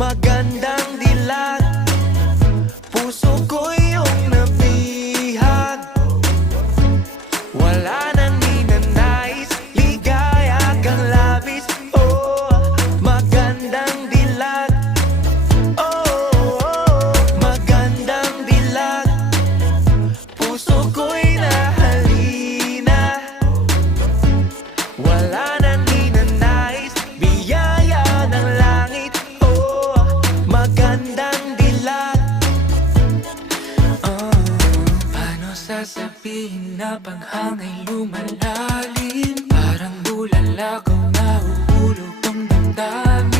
magandang dilag. Puso ko iyong nabihag. Wala nang ninanais, ligaya kang labis. Oh, magandang dilag. Oh, magandang dilag. Puso ko'y nahalina. Wala nang ninanais, biyaya ng langit. Oh, magandang dilag. Paano sasabihin na paghangay lumalalim? Parang bulalakaw na uhulog ang damdamin.